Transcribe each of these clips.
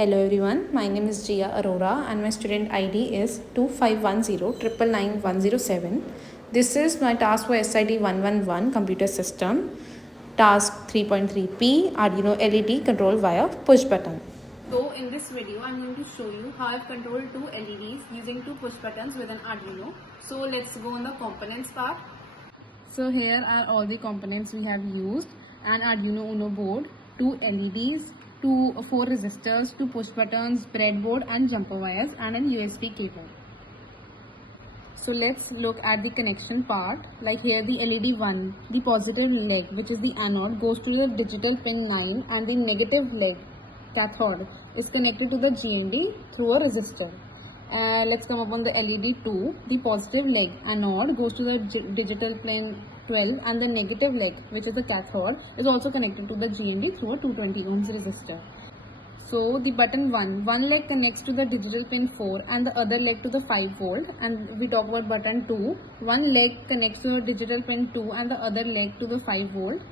Hello everyone, my name is Jia Arora and my student ID is 2510999107. This is my task for SIT111 computer system, Task3.3P Arduino LED control via push button. So in this video, I'm going to show you how I've controlled two LEDs using two push buttons with an Arduino. So let's go on the components part. So here are all the components we have used: an Arduino Uno board, two LEDs, four resistors, two push buttons, breadboard and jumper wires, and an USB cable. So let's look at the connection part. Like here, the LED 1, the positive leg, which is the anode, goes to the digital pin 9, and the negative leg, cathode, is connected to the GND through a resistor. Let's come up on the LED 2. The positive leg, anode, goes to the digital pin 12, and the negative leg, which is the cathode, is also connected to the GND through a 220 ohms resistor. So the button 1, one leg connects to the digital pin 4 and the other leg to the 5 volt, and we talk about button 2, one leg connects to the digital pin 2 and the other leg to the 5 volt.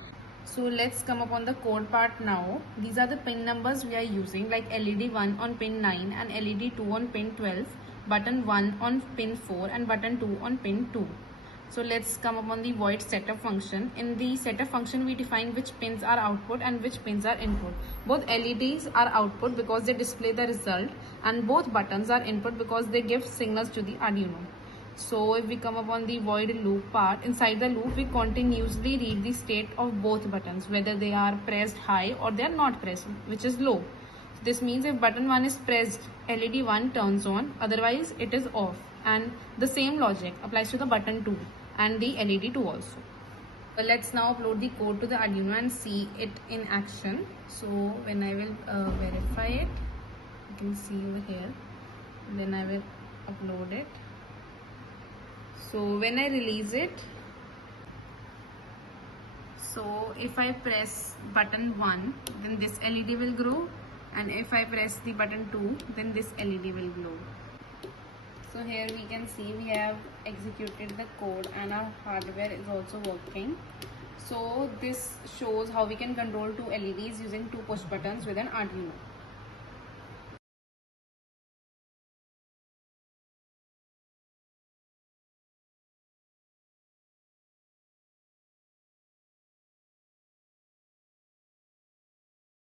So let's come up on the code part now. These are the pin numbers we are using, like LED 1 on pin 9 and LED 2 on pin 12, button 1 on pin 4 and button 2 on pin 2. So let's come up on the void setup function. In the setup function, we define which pins are output and which pins are input. Both LEDs are output because they display the result, and both buttons are input because they give signals to the Arduino. So if we come up on the void loop part, inside the loop we continuously read the state of both buttons, whether they are pressed high or they are not pressed, which is low. So this means if button 1 is pressed, LED 1 turns on, otherwise it is off. And the same logic applies to the button 2 and the LED 2 also. But let's now upload the code to the Arduino and see it in action. So when I will verify it, you can see over here, then I will upload it. So when I release it, so if I press button 1, then this LED will glow, and if I press the button 2, then this LED will glow. So here we can see we have executed the code and our hardware is also working. So this shows how we can control two LEDs using two push buttons with an Arduino.